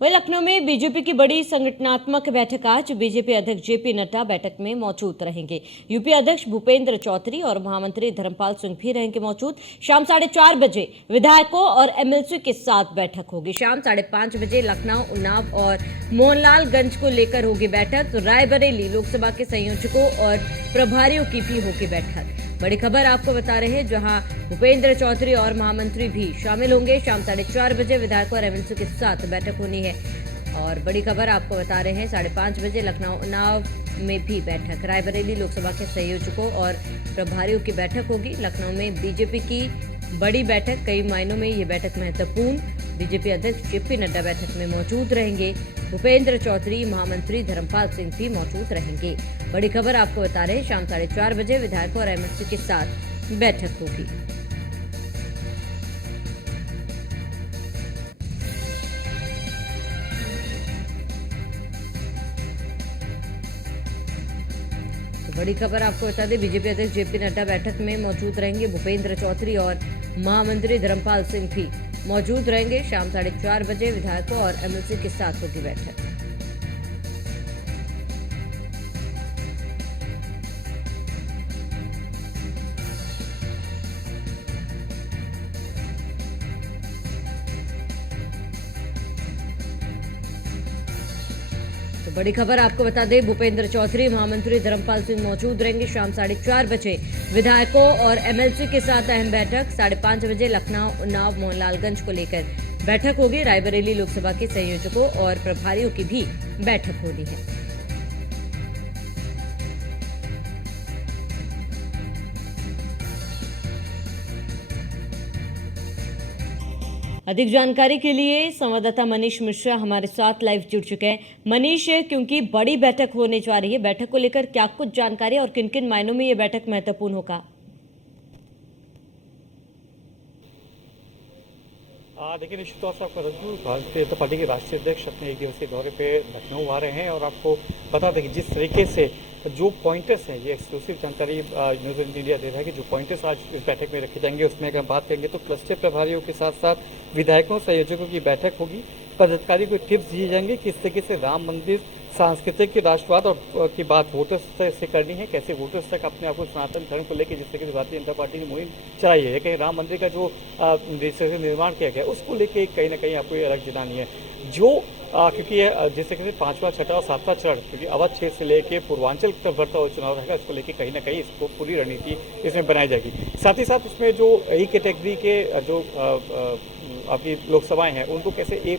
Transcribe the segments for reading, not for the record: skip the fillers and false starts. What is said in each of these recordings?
वहीं लखनऊ में बीजेपी की बड़ी संगठनात्मक बैठक आज। बीजेपी अध्यक्ष जेपी नड्डा बैठक में मौजूद रहेंगे। यूपी अध्यक्ष भूपेंद्र चौधरी और महामंत्री धर्मपाल सिंह भी रहेंगे मौजूद। शाम 4:30 बजे विधायकों और एमएलसी के साथ बैठक होगी। शाम 5:30 बजे लखनऊ, उन्नाव और मोहनलालगंज को लेकर होगी बैठक। तो रायबरेली लोकसभा के संयोजकों और प्रभारियों की भी होगी बैठक। बड़ी खबर आपको बता रहे हैं, जहां भूपेंद्र चौधरी और महामंत्री भी शामिल होंगे। शाम 4:30 बजे विधायकों और एमएलसी के साथ बैठक होनी है। और बड़ी खबर आपको बता रहे हैं, 5:30 बजे लखनऊ, उन्नाव में भी बैठक। रायबरेली लोकसभा के संयोजकों और प्रभारियों की बैठक होगी। लखनऊ में बीजेपी की बड़ी बैठक, कई मायनों में ये बैठक महत्वपूर्ण। बीजेपी अध्यक्ष जेपी नड्डा बैठक में मौजूद रहेंगे। भूपेंद्र चौधरी, महामंत्री धर्मपाल सिंह भी मौजूद रहेंगे। बड़ी खबर आपको बता रहे हैं, शाम 4:30 बजे विधायकों और एमएलसी के साथ बैठक होगी। बड़ी खबर आपको बता दें, बीजेपी अध्यक्ष जेपी नड्डा बैठक में मौजूद रहेंगे। भूपेंद्र चौधरी और महामंत्री धर्मपाल सिंह भी मौजूद रहेंगे। शाम 4:30 बजे विधायकों और एमएलसी के साथ होगी बैठक। तो बड़ी खबर आपको बता दें, भूपेंद्र चौधरी, महामंत्री धर्मपाल सिंह मौजूद रहेंगे। शाम 4:30 बजे विधायकों और एमएलसी के साथ अहम बैठक। 5:30 बजे लखनऊ, उन्नाव, मोहनलालगंज को लेकर बैठक होगी। रायबरेली लोकसभा के संयोजकों और प्रभारियों की भी बैठक होनी है। अधिक जानकारी के लिए संवाददाता मनीष मिश्रा हमारे साथ लाइव जुड़ चुके हैं। मनीष, क्योंकि बड़ी बैठक होने जा रही है, बैठक को लेकर क्या कुछ जानकारी और किन किन मायनों में ये बैठक महत्वपूर्ण होगा? देखिए, निश्चित तौर से आपको बता दूं, भारतीय जनता पार्टी के राष्ट्रीय अध्यक्ष अपने एक दिवसीय दौरे पे लखनऊ आ रहे हैं। और आपको बता दें कि जिस तरीके से जो पॉइंटर्स हैं, ये एक्सक्लूसिव जानकारी न्यूज़ इंडिया दे रहा है कि जो पॉइंटर्स आज इस बैठक में रखे जाएंगे, उसमें अगर बात करेंगे तो क्लस्टर प्रभारियों के साथ साथ विधायकों, संयोजकों की बैठक होगी। पदाधिकारी को टिप्स दिए जाएंगे किस तरीके से राम मंदिर, सांस्कृतिक राष्ट्रवाद और की बात वोटर्स से करनी है, कैसे वोटर्स तक अपने आप को सनातन धर्म को लेकर जिस तरीके से भारतीय जनता पार्टी ने मुहिम चलाई है, कहीं राम मंदिर का जो निर्माण किया गया उसको लेकर कहीं ना कहीं आपको ये अलग जतानी है। जो क्योंकि जिस तरीके से 5वां, 6वां और 7वां चरण, क्योंकि अवध क्षेत्र से लेकर पूर्वांचल तक बढ़ता हुआ चुनाव रहेगा, इसको लेकर कहीं ना कहीं इसको पूरी रणनीति इसमें बनाई जाएगी। साथ ही साथ इसमें जो ई कैटेगरी के जो आपकी लोकसभाएं हैं उनको कैसे A+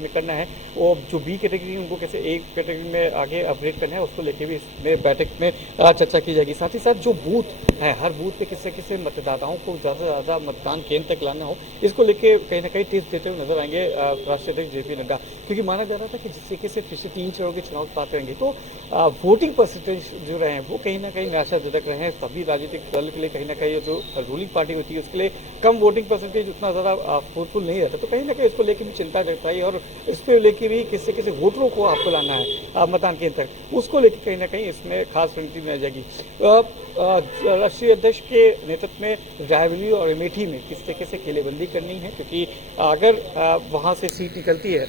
में करना है, वो जो B कैटेगरी उनको कैसे A कैटेगरी में आगे अपग्रेड करना है, उसको लेके भी इसमें बैठक में चर्चा की जाएगी। साथ ही साथ जो बूथ है, हर बूथ पे किस तरीके से मतदाताओं को ज़्यादा से ज़्यादा मतदान केंद्र तक लाना हो, इसको लेके कहीं ना कहीं टिप्स देते हुए नजर आएंगे राष्ट्रीय अध्यक्ष जेपी नड्डा। क्योंकि माना जा रहा था कि जिस तरीके से पिछले 3 चरणों के चुनाव बात करेंगे तो वोटिंग परसेंटेज जो रहे हैं वो कहीं ना कहीं निराशाजनक रहे हैं। सभी राजनीतिक दल के लिए कहीं ना कहीं जो रूलिंग पार्टी होती है उसके लिए कम वोटिंग परसेंटेज उतना ज़्यादा फ्रूटफुल नहीं रहता। तो कहीं ना कहीं इसको लेकर भी चिंता जताई और इसको लेकर भी किस तरीके से वोटरों को आपको लाना है मतदान केंद्र तक, उसको लेकर कहीं ना कहीं इसमें खास रणनीति बनाई जाएगी। राष्ट्रीय अध्यक्ष के नेतृत्व में रायबरेली और अमेठी में किस तरीके से किलेबंदी करनी है, क्योंकि अगर वहाँ से सीट निकलती है,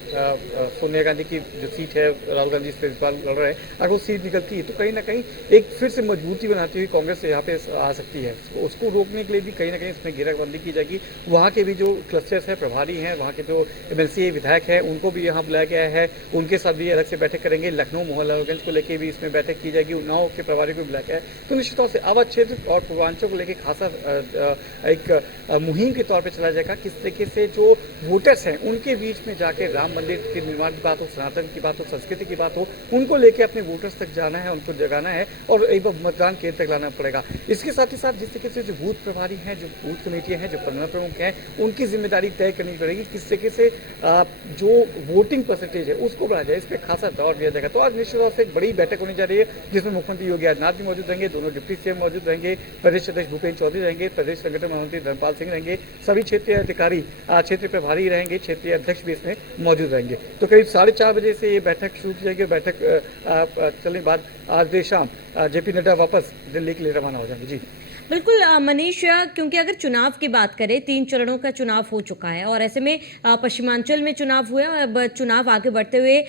सोनिया गांधी की जो सीट है, राहुल गांधी इस पर इस बार लड़ रहे हैं, अगर वो सीट निकलती है तो कहीं ना कहीं एक फिर से मजबूती बनाती हुई कांग्रेस यहाँ पे आ सकती है। उसको रोकने के लिए भी कहीं ना कहीं इसमें घेराबंदी की जाएगी। वहाँ के भी जो क्लस्टर्स है, प्रभारी हैं, वहाँ के जो एमएलसी विधायक हैं, उनको भी यहाँ बुलाया गया है, उनके साथ भी अलग से बैठक करेंगे। लखनऊ, मोहनलालगंज को लेकर भी इसमें बैठक की जाएगी। उन्नाव के प्रभारी को बुलाया गया है। तो निश्चित तौर से अवध क्षेत्र और पूर्वांचल को लेकर खासा एक मुहिम के तौर पर चला जाएगा। किस तरीके से जो वोटर्स हैं उनके बीच में जाके राम मंदिर के निर्माण की बात हो, सनातन की बात हो, संस्कृति की बात हो, उनको लेके अपने वोटर्स तक जाना है, उनको जगाना है और एक बार मतदान केंद्र तक लाना पड़ेगा। इसके साथ ही साथ जिस तरीके से जो बूथ प्रभारी हैं, जो बूथ कमेटियां हैं, जो प्रधान प्रमुख हैं, उनकी जिम्मेदारी तय करनी पड़ेगी। किस तरीके से जो वोटिंग परसेंटेज है उसको बढ़ाया जाए, इस पर खासा दौर दिया जाएगा। तो आज निश्चित तौर से एक बड़ी बैठक होने जा रही है जिसमें मुख्यमंत्री योगी आदित्यनाथ भी मौजूद रहेंगे, दोनों डिप्टी सीएम मौजूद रहेंगे, प्रदेश अध्यक्ष भूपेंद्र चौधरी रहेंगे, प्रदेश संगठन महामंत्री धर्मपाल सिंह रहेंगे, सभी क्षेत्रीय अधिकारी, क्षेत्रीय प्रभारी रहेंगे, क्षेत्रीय अध्यक्ष भी इसमें मौजूद रहेंगे। तो करीब 4:30 बजे से ये बैठक शुरू की जाएगी। बैठक चलने के बाद आज देर शाम जेपी नड्डा वापस दिल्ली के लिए रवाना हो जाएंगे। जी बिल्कुल मनीष, क्योंकि अगर चुनाव की बात करें, 3 चरणों का चुनाव हो चुका है और ऐसे में पश्चिमांचल में चुनाव हुआ और अब चुनाव आगे बढ़ते हुए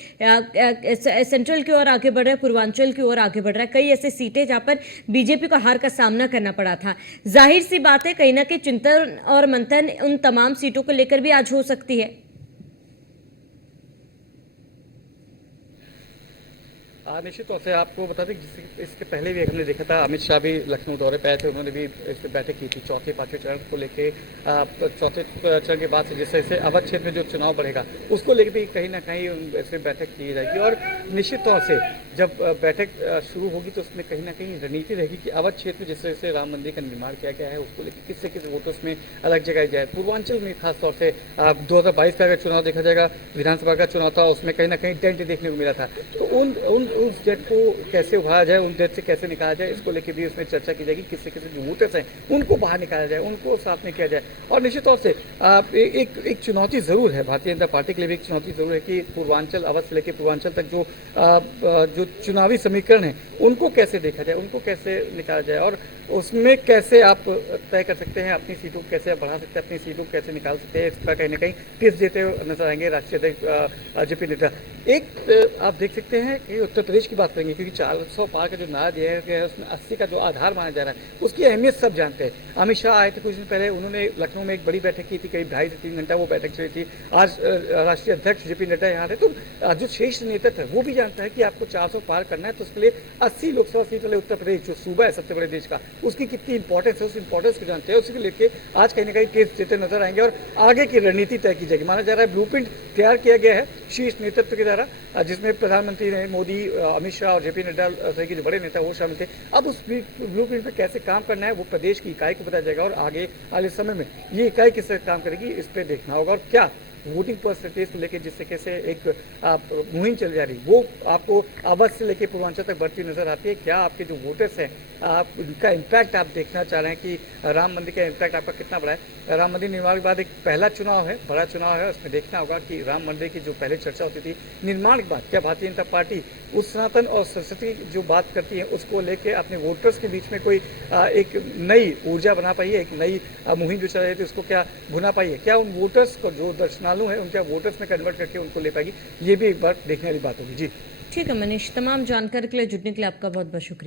सेंट्रल की ओर आगे बढ़ रहा है, पूर्वांचल की ओर आगे बढ़ रहा है। कई ऐसे सीटें जहां पर बीजेपी को हार का सामना करना पड़ा था। जाहिर सी बात है, कहीं ना कहीं चिंतन और मंथन उन तमाम सीटों को लेकर भी आज हो सकती है। निश्चित तौर से आपको बता दें, इसके पहले भी हमने देखा था, अमित शाह भी लखनऊ दौरे पे आए थे, उन्होंने भी इस पर बैठक की थी चौथे पांचवें चरण को लेके। चौथे चरण के बाद से जैसे जैसे अवध क्षेत्र में जो चुनाव बढ़ेगा उसको लेकर भी कहीं ना कहीं इस पर बैठक की जाएगी। और निश्चित तौर से जब बैठक शुरू होगी तो उसमें कहीं ना कहीं रणनीति रहेगी कि अवध क्षेत्र में जैसे जैसे राम मंदिर का निर्माण किया गया है उसको लेकर किससे किस वोटर्स में अलग जगह जाए। पूर्वांचल में खासतौर से 2022 का अगर चुनाव देखा जाएगा, विधानसभा का चुनाव था, उसमें कहीं ना कहीं डेंट देखने को मिला था। तो उस डेट को कैसे उभारा जाए, उन डेट से कैसे निकाला जाए, इसको लेकर भी उसमें चर्चा की जाएगी। किससे किससे जो वोटर्स हैं उनको बाहर निकाला जाए, उनको साथ में किया जाए। और निश्चित तौर से एक चुनौती जरूर है भारतीय जनता पार्टी के लिए भी, एक चुनौती जरूर है कि पूर्वांचल, अवध से लेकर पूर्वांचल तक जो चुनावी समीकरण है उनको कैसे देखा जाए, उनको कैसे निकाला जाए और उसमें कैसे आप तय कर सकते हैं अपनी सीटों को, कैसे आप बढ़ा सकते हैं अपनी सीटों को, कैसे निकाल सकते हैं। इस पर कहीं ना कहीं टिप्स देते हुए नजर आएंगे राष्ट्रीय अध्यक्ष जेपी नड्डा। एक आप देख सकते हैं कि उत्तर प्रदेश की बात करेंगे, क्योंकि 400 पार का जो नारा दिया गया है उसमें 80 का जो आधार माना जा रहा है उसकी अहमियत सब जानते हैं। अमित शाह आए थे कुछ दिन पहले, उन्होंने लखनऊ में एक बड़ी बैठक की थी, करीब 2.5 से 3 घंटा वो बैठक चली थी। आज राष्ट्रीय अध्यक्ष जेपी नड्डा यहाँ थे, तो जो शीर्ष नेतृत्व है वो भी जानता है कि आपको 400 पार करना है तो उसके लिए 80 लोकसभा सीट वाले उत्तर प्रदेश जो सूबा है सबसे बड़े देश का, उसकी कितनी इंपॉर्टेंस है, उस इंपॉर्टेंस को जानते हैं। उसको लेके आज कहीं ना कहीं टिप्स देते नजर आएंगे और आगे की रणनीति तय की जाएगी। माना जा रहा है ब्लूप्रिंट तैयार किया गया है शीर्ष नेतृत्व के द्वारा, जिसमें प्रधानमंत्री ने मोदी, अमित शाह और जेपी नड्डा सहित के जो बड़े नेता वो शामिल थे। अब उस ब्लूप्रिंट पर कैसे काम करना है वो प्रदेश की इकाई को बताया जाएगा और आगे वाले समय में ये इकाई किस तरह काम करेगी इस पर देखना होगा। और क्या वोटिंग परसेंटेज को लेकर जिस तरीके से एक मुहिम चल जा रही वो आपको अवध से लेकर पूर्वांचल तक बढ़ती नजर आती है। क्या आपके जो वोटर्स हैं आप उनका इम्पैक्ट आप देखना चाह रहे हैं कि राम मंदिर का इम्पैक्ट आपका कितना बड़ा है। राम मंदिर निर्माण के बाद एक पहला चुनाव है, बड़ा चुनाव है, उसमें देखना होगा कि राम मंदिर की जो पहले चर्चा होती थी निर्माण के बाद क्या भारतीय जनता पार्टी उस सनातन और सरस्वती जो बात करती है उसको लेके अपने वोटर्स के बीच में कोई एक नई ऊर्जा बना पाई है, एक नई मुहिम जो चल रही थी उसको क्या भुना पाई है, क्या उन वोटर्स को जो दर्शनालु है उनके वोटर्स में कन्वर्ट करके उनको ले पाएगी। ये भी एक बार देखने वाली बात होगी। जी ठीक है मनीष, तमाम जानकारी के लिए जुड़ने के लिए आपका बहुत बहुत शुक्रिया।